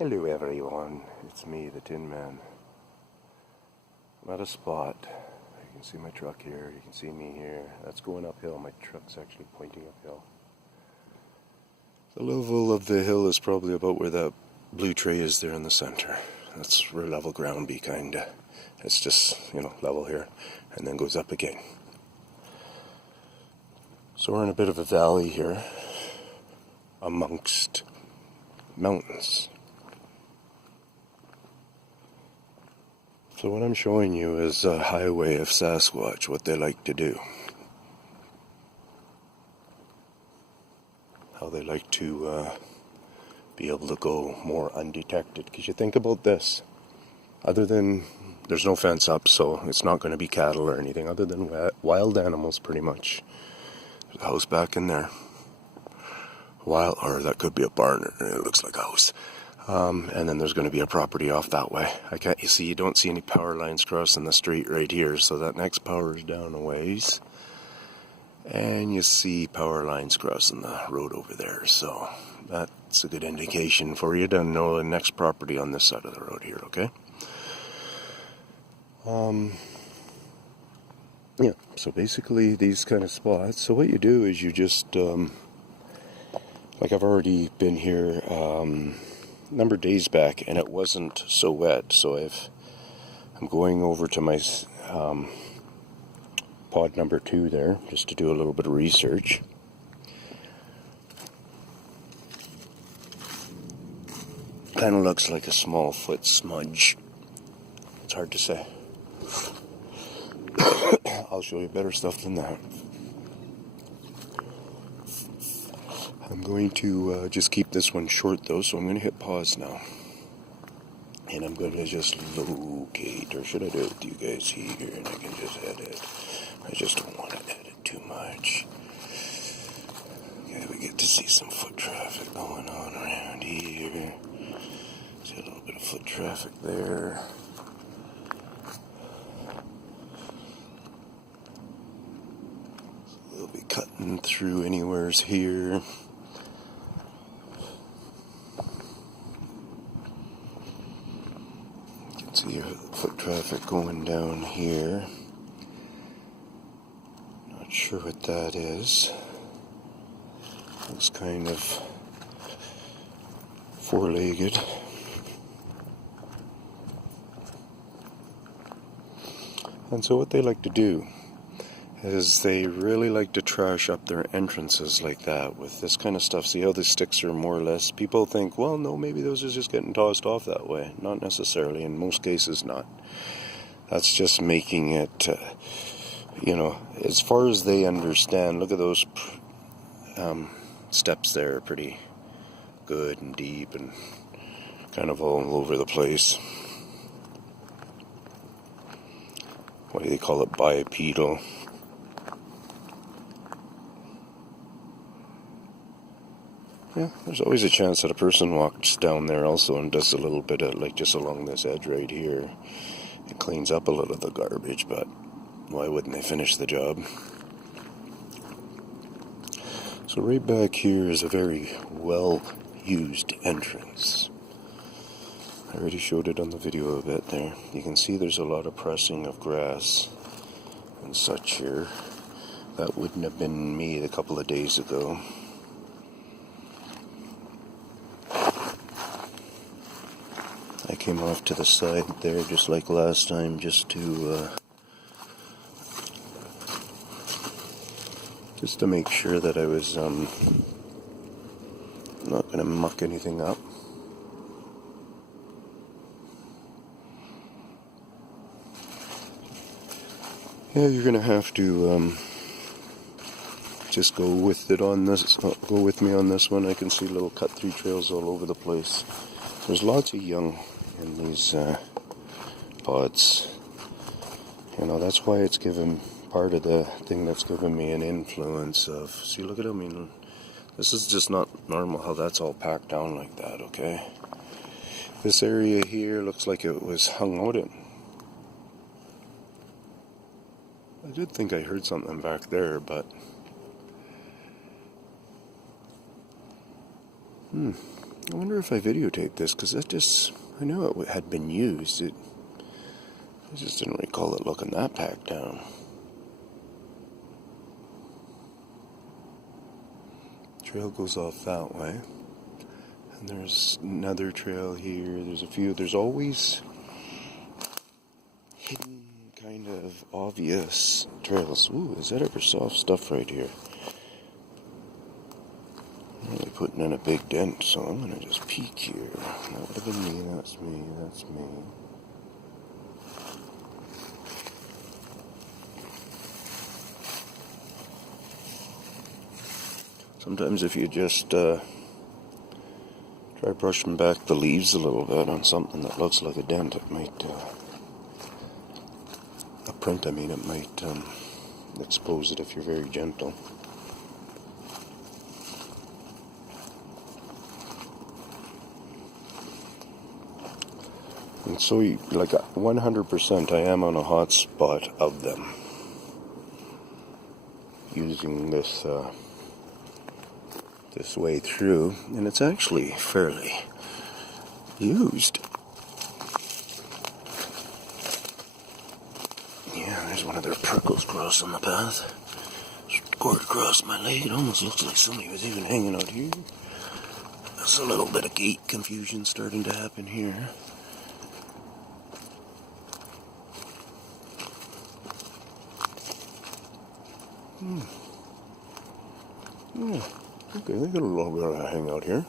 Hello everyone, it's me, the Tin Man. I'm at a spot. You can see my truck here, you can see me here. That's going uphill, my truck's actually pointing uphill. The level of the hill is probably about where that blue tray is there in the center. That's where level ground be, kinda. It's just, level here, and then goes up again. So we're in a bit of a valley here, amongst mountains. So what I'm showing you is a highway of Sasquatch, what they like to do. How they like to be able to go more undetected. Because you think about this, other than, there's no fence up, so it's not going to be cattle or anything, other than wild animals pretty much. There's a house back in there. Or that could be a barn, it looks like a house. And then there's going to be a property off that way. You don't see any power lines crossing the street right here, so that next power is down a ways. And you see power lines crossing the road over there, so that's a good indication for you to know the next property on this side of the road here, okay? Yeah, so basically these kind of spots, so what you do is you just, like I've already been here, number of days back, and it wasn't so wet, so I'm going over to my pod number 2 there just to do a little bit of research. Kind of looks like a small foot smudge. It's hard to say. I'll show you better stuff than that. I'm going to just keep this one short though, so I'm going to hit pause now. And I'm going to just locate, or should I do it with you guys here and I can just edit? I just don't want to edit too much. Okay, we get to see some foot traffic going on around here. See a little bit of foot traffic there. So they'll be cutting through anywheres here. See your foot traffic going down here. Not sure what that is. Looks kind of four-legged. And so what they like to do is they really like to trash up their entrances like that with this kind of stuff. See how the sticks are more or less, people think, well, no, maybe those are just getting tossed off that way. Not necessarily, in most cases not. That's just making it, as far as they understand. Look at those steps there, pretty good and deep and kind of all over the place. What do they call it? Bipedal. Yeah, there's always a chance that a person walks down there also and does a little bit of, like just along this edge right here. It cleans up a little of the garbage, but why wouldn't they finish the job? So right back here is a very well-used entrance. I already showed it on the video a bit there. You can see there's a lot of pressing of grass and such here. That wouldn't have been me a couple of days ago. I came off to the side there just like last time just to make sure that I was not going to muck anything up. Yeah, you're going to have to just go with me on this one. I can see little cut-through trails all over the place. There's lots of young in these pods. That's why it's given part of the thing that's given me an influence of, see, look at them. This is just not normal how that's all packed down like that, okay? This area here looks like it was hung out in. I did think I heard something back there, but I wonder if I videotaped this, because I knew it had been used. I just didn't recall it looking that packed down. Trail goes off that way. And there's another trail here. There's a few. There's always hidden, kind of obvious trails. Ooh, is that ever soft stuff right here? Really putting in a big dent, so I'm gonna just peek here. That would have been me. That's me. That's me. Sometimes if you just try brushing back the leaves a little bit on something that looks like a dent, it might, a print, I mean, it might expose it if you're very gentle. And so, like 100%, I am on a hot spot of them. Using this this way through, and it's actually fairly used. Yeah, there's one of their prickles crossing the path. Scored across my leg. It almost looks like somebody was even hanging out here. There's a little bit of gate confusion starting to happen here. Okay, they got a little bit of a hangout here.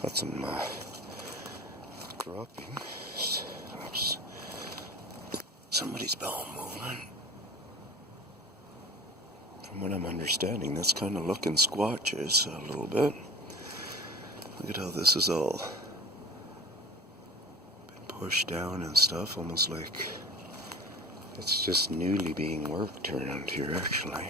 Got some droppings. Oops. Somebody's bowel movement. From what I'm understanding, that's kind of looking squatches a little bit. Look at how this is all been pushed down and stuff, almost like it's just newly being worked around here, actually.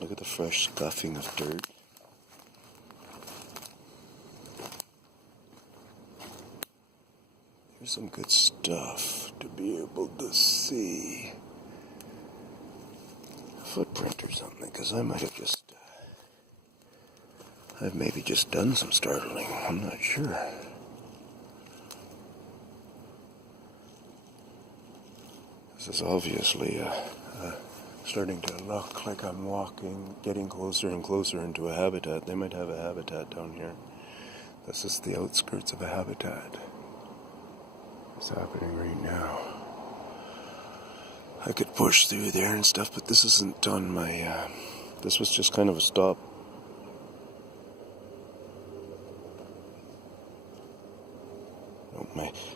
Look at the fresh scuffing of dirt. Here's some good stuff to be able to see. A footprint or something, because I might have I've maybe just done some startling. I'm not sure. This is obviously starting to look like I'm getting closer and closer into a habitat. They might have a habitat down here. This is the outskirts of a habitat. It's happening right now. I could push through there and stuff, but this isn't on my, this was just kind of a stop.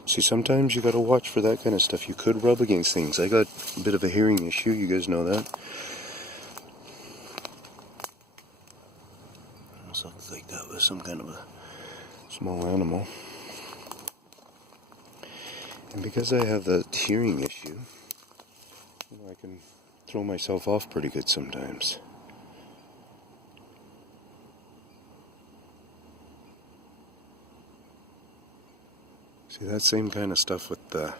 See, sometimes you gotta watch for that kind of stuff. You could rub against things. I got a bit of a hearing issue, you guys know that. Something like that was some kind of a small animal. And because I have that hearing issue, I can throw myself off pretty good sometimes. See, that same kind of stuff with the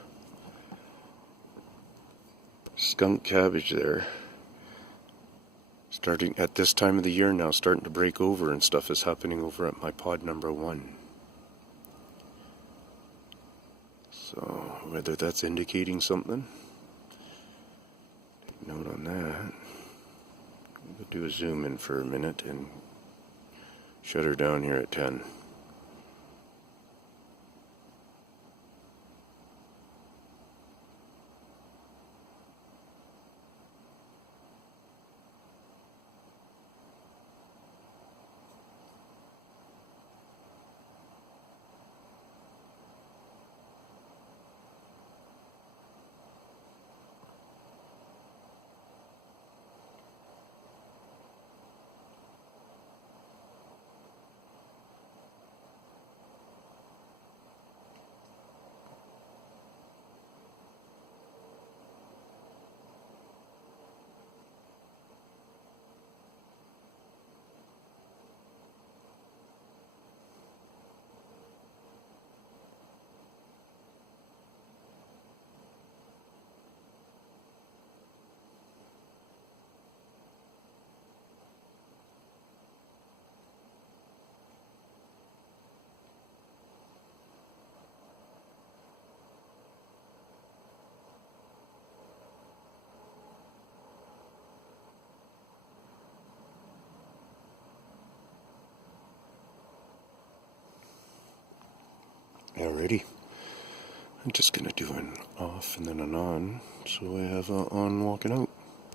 skunk cabbage there. Starting at this time of the year now, starting to break over and stuff is happening over at my pod number 1. So, whether that's indicating something, take note on that. We'll do a zoom in for a minute and shut her down here at 10. Alrighty. I'm just gonna do an off and then an on, so I have on walking out.